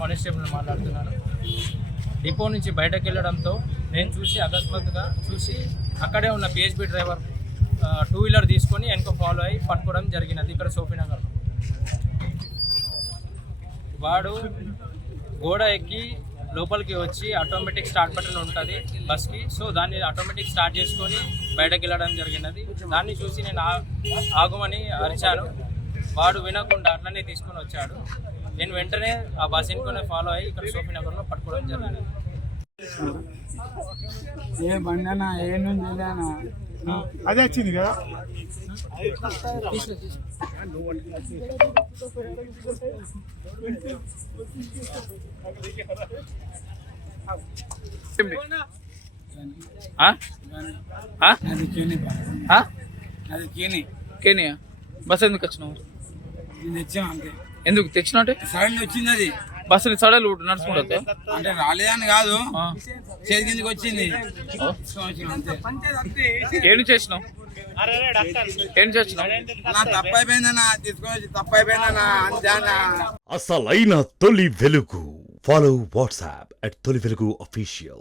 Constable మాట్లాడుతున్నాను. Depot నుంచి బయటకు వెళ్ళడంతో నేను అకస్మాత్తుగా చూసి అక్కడే ఉన్న పిహెచ్బి డ్రైవర్ 2-వీలర్ తీసుకొని వెనక ఫాలో అయ్యి పట్టుకోవడం జరిగినది. ఇక్కడ సోఫీనగర్లో వాడు గోడ ఎక్కి లోపలికి వచ్చి ఆటోమేటిక్ స్టార్ట్ బటన్ ఉంటుంది బస్కి. సో దాన్ని ఆటోమేటిక్ స్టార్ట్ చేసుకొని బయటకు వెళ్ళడం జరిగినది. దాన్ని చూసి నేను ఆగమని అరిచాను. వాడు వినకుండా అట్లనే తీసుకొని వచ్చాడు. నేను వెంటనే ఆ బస్ ఎన్నుకొని ఫాలో అయ్యి ఇక్కడ సోఫీనగర్లో పట్టుకోవడం జరిగింది. అదే వచ్చింది కదా. బస్ ఎందుకు వచ్చినావు? ఎందుకు తెచ్చినా అంటే సడన్ వచ్చింది అది. బస్సు సడలు నడుచుకుంటా అంటే రాలేదని కాదు, చేతి కిందకి వచ్చింది. ఏం చేసినావు? ఏం చేసినావు? తప్పైపోయిందన్నా, తీసుకొని వచ్చి తప్పైపోయిందన్నా అంతేనా. అసలైన తొలి వెలుగు. ఫాలో వాట్సాప్ @తొలి వెలుగు official.